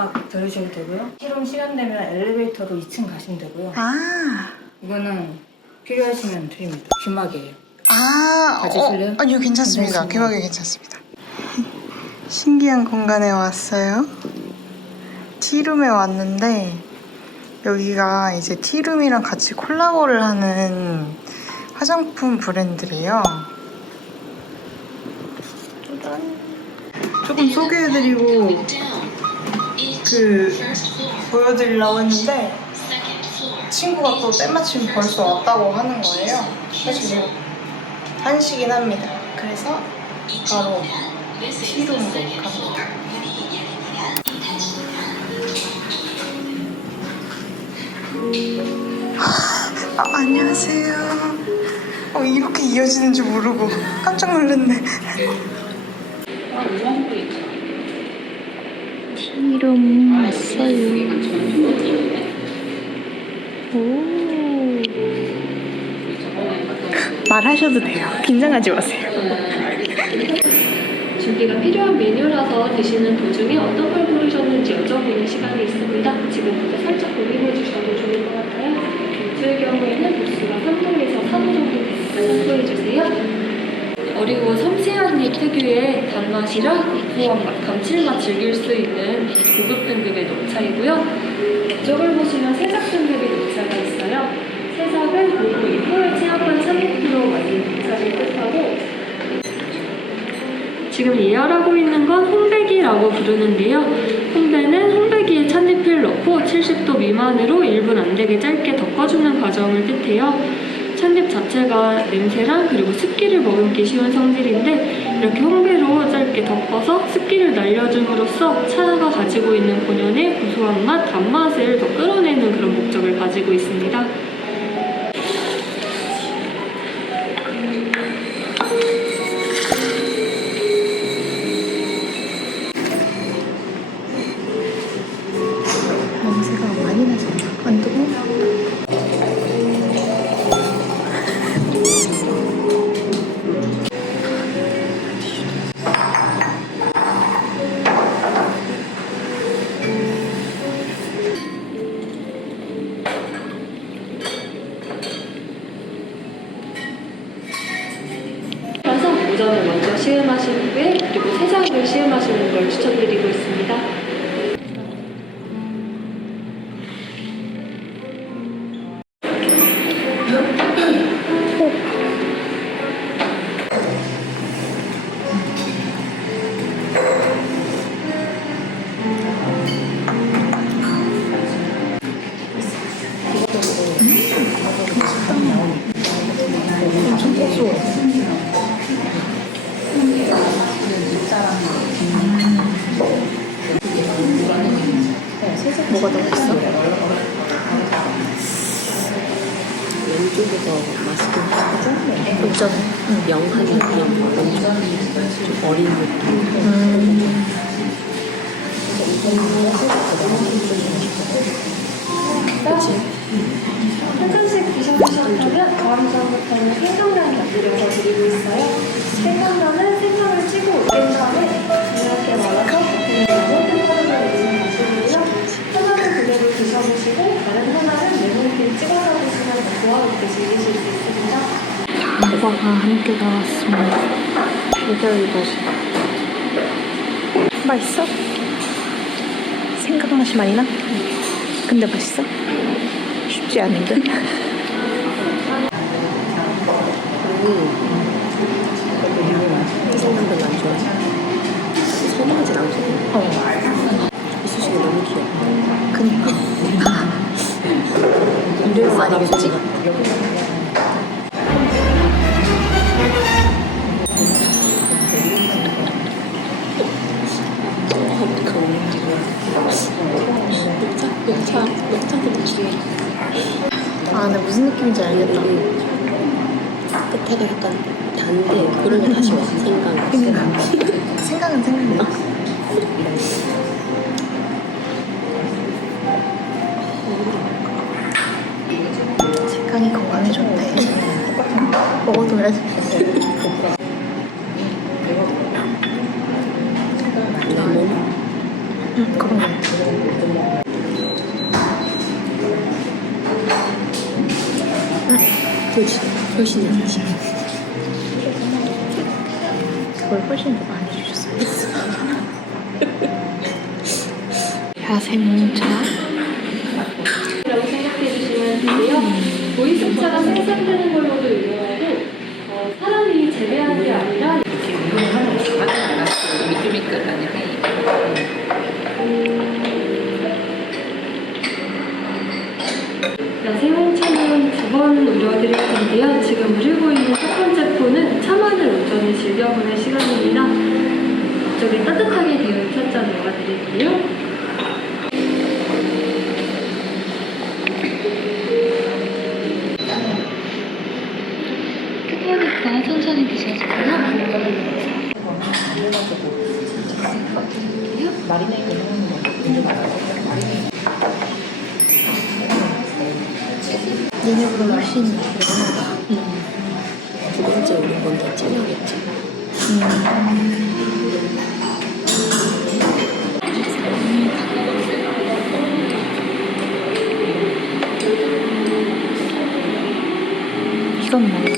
음악 들으셔도 되고요. 실험 시간 되면 엘리베이터로 2층 가시면 되고요. 아. 이거는 필요하시면 드립니다. 귀마개예요. 아, 가지실래요? 어, 아니요 괜찮습니다. 괜찮습니다. 개박이 괜찮습니다. 신기한 공간에 왔어요. 티룸에 왔는데 여기가 이제 티룸이랑 같이 콜라보를 하는 화장품 브랜드래요. 짜잔. 조금 소개해드리고 그 보여드리려고 했는데 친구가 또 때마침 벌써 왔다고 하는 거예요. 사실 뭐 한시긴 합니다. 그래서 바로 티룸으로 갑니다. 아, 안녕하세요. 어, 이렇게 이어지는 줄 모르고 깜짝 놀랐네. 티룸 왔어요. 오. 말하셔도 돼요. 긴장하지 마세요. 준비가 필요한 메뉴라서 드시는 도중에 어떤 걸 고르셨는지 여쭤보는 시간이 있습니다. 지금부터 살짝 고민해 주셔도 좋을 것 같아요. 객주의 경우에는 도수가 3도에서 4도 정도 되니까 참고해 주세요. 어리고 섬세한 잎 특유의 단맛이랑 고소한 맛, 감칠맛 즐길 수 있는 고급 등급의 녹차이고요. 이쪽을 보시면 세작 등급의 녹차가 있어요. 세작은 고도 2%에 취합한 3%로 만든 녹차를 뜻하고 지금 예열하고 있는 건 홍배기라고 부르는데요. 홍배는 홍배기에 찻잎을 넣고 70도 미만으로 1분 안 되게 짧게 덮어주는 과정을 뜻해요. 찻잎 자체가 냄새랑 그리고 습기를 머금기 쉬운 성질인데 이렇게 홍배로 짧게 덮어서 습기를 날려줌으로써 차가 가지고 있는 본연의 고소한 맛, 단맛을 더 끌어내는 그런 목적을 가지고 있습니다. 먼저 시음하신 후에 그리고 세 장을 시음하시는 걸 추천드리고 있습니다. 뭐가 들어있어? 왼쪽이 더 맛있긴. 영한 느낌, 왼쪽 좀 어린 느낌. 음. 한 잔씩 드셔보셨다면 다음번부터는 생강면 만들어서 드리고 있어요. 생강면은 조화롭게 즐기실 수 있습니다. 오빠가 함께 나왔습니다. 해결이 맛이 맛있어? 생각 맛이 많이 나? 근데 맛있어? 쉽지 않은데? 생각도 안 좋아. 선호하진 않거든. 어. 이쑤시개 너무 귀엽다. 그니까. 이래서 아니겠지? 녹차, 녹차, 맛있네. 아, 근데 무슨 느낌인지 알겠다. 끝에가 약간 단데 그러면 다시 와 생강. 그니까. 생각은 생각이야. 건강에 좋대. 먹어둬야지. 응, 그런 거 같아. 훨씬, 훨씬 낫지. 그걸 훨씬 더 많이 주셨어요. 야생차. 라고 생각해 주시면 되고요. 보이스차가 생산되는 걸로도 유명하고 어, 사람이 재배하는 게 아니라 이렇게 운동을 하는 거 맞지 않았어. 미끌미끌하니 하니. 야생홍차는 두 번 우려드릴 텐데요. 지금 우리고 있는 첫 번째 포는 차만을 온전히 즐겨보는 시간입니다. 저기 따뜻하게 데운 찻잔 놓아드릴게요. 뜨거우니까 천천히 드셔주세요. 마리네이드 해놓는 거 먼저 말하고. 마리네이드. 얘네보다 훨씬 연하다. 두 번째 오는 건더 진하겠지. 이건 뭐야?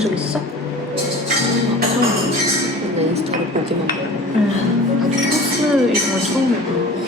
적 있어? 내 인스타를 보기만 해. 응. 나도 소스 이런 거 처음 해봐. 소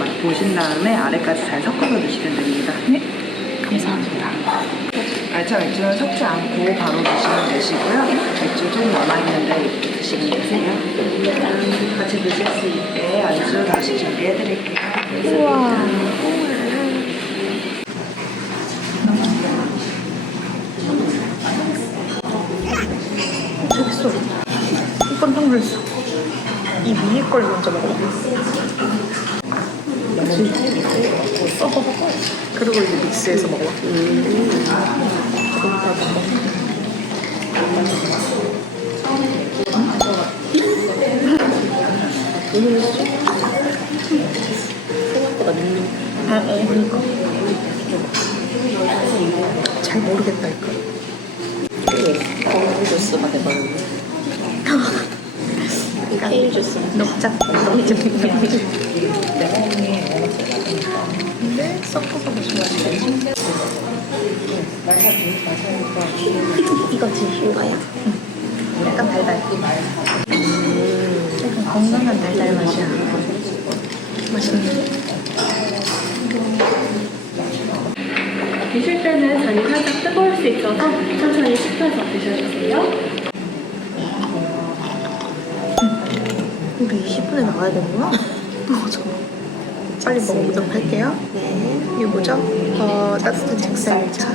맛 보신 다음에 아래까지 잘 섞어서 드시면 됩니다. 네. 감사합니다. 말차 맥주는 섞지 않고 바로 드시면 되시고요. 맥주 좀 남아있는데 이렇게 드시면 되세요. 같이 드실 수 있게 안주 다시 준비해드릴게요. 우와. 저기 쏘. 깜짝 놀랐어. 이 위에 걸 먼저 먹어. 써. 그리고 이제 믹스해서 먹어. 생각보다. 아, 어, 그러니까. 잘 모르겠다, 이거. 콩 주스만 해봤는데. 케일 주스. 녹작, 녹 작. 근데 섞어서 드시면 맛있겠지? 이거지, 이거야. 약간 달달. 약간 건강한 달달 맛이야. 맛있네. 드실 때는 잔이 살짝 뜨거울 수 있어서 천천히 식혀서 드셔주세요. 우리 20분에 나가야 되는구나? 맞아. 빨리 먹어보도록 할게요. 네. 이게 뭐죠? 어, 따뜻한 잭살자.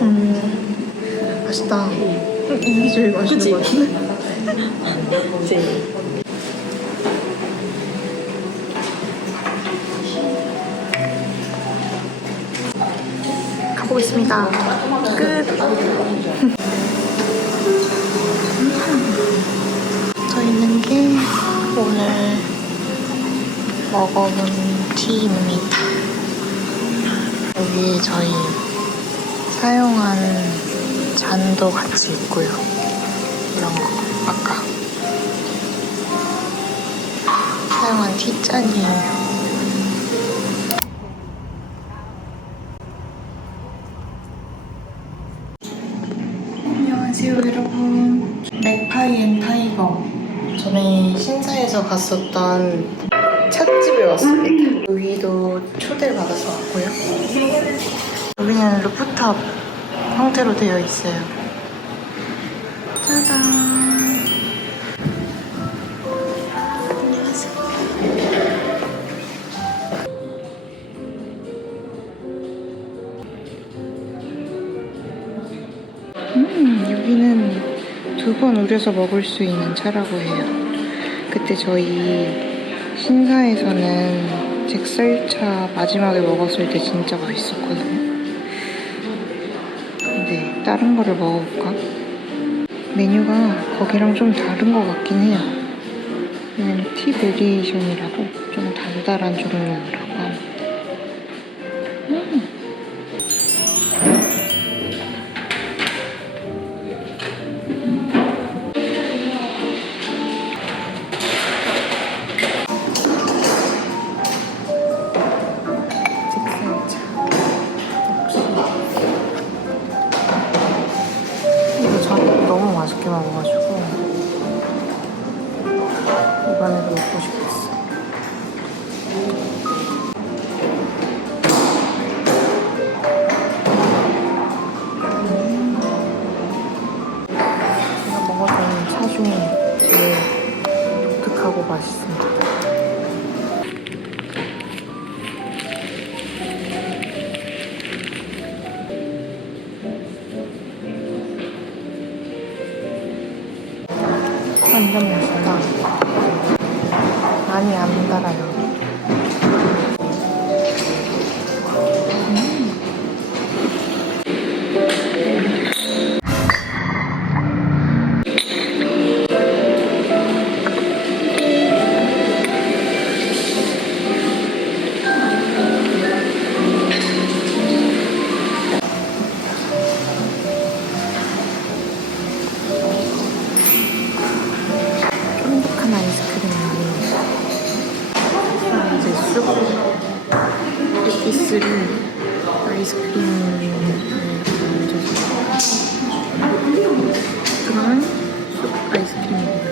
음, 맛있다. 음, 이게 제일 맛있는 것 같은데? 가보겠습니다. 끝. 저희는 게 오늘 먹어본 티입니다. 여기 저희 사용한 잔도 같이 있고요. 이런 거 아까 사용한 티잔이에요. 안녕하세요 여러분 맥파이 앤 타이거 전에 신사에서 갔었던 찻집에 왔습니다. 여기도 초대를 받아서 왔고요. 여기는 루프탑 형태로 되어 있어요. 짜잔. 음, 여기는 두 번 우려서 먹을 수 있는 차라고 해요. 그때 저희 신사에서는 잭살차 마지막에 먹었을 때 진짜 맛있었거든요. 근데 다른 거를 먹어볼까? 메뉴가 거기랑 좀 다른 것 같긴 해요. 여기는 티 베리에이션이라고 좀 달달한 종류라 başlasın. 쑥 아이스크림입니다.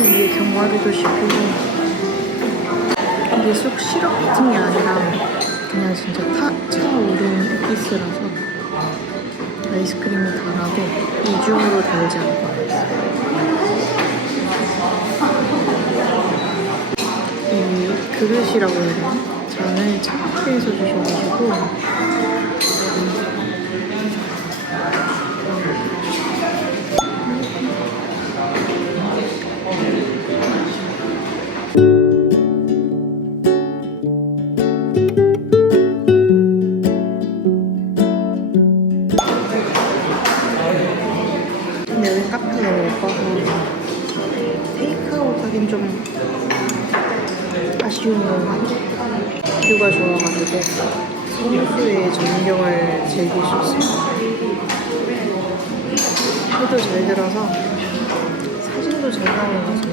위에 견과류도 씹히고 이게 쑥 시럽 같은 게 아니라 그냥 진짜 타, 차오른 에피스라서 아이스크림이 달아도 이중으로 달지 않고 이 그릇이라고 해야 되나? 잔을 차갑게 해서 주셔가지고. 근데 여기 카페 너무 예뻐서 테이크아웃 하긴 좀 아쉬운 건 뷰가 좋아가지고 성수의 전경을 즐길 수 있어요. 표도 잘 들어서 사진도 잘 나오는 거죠.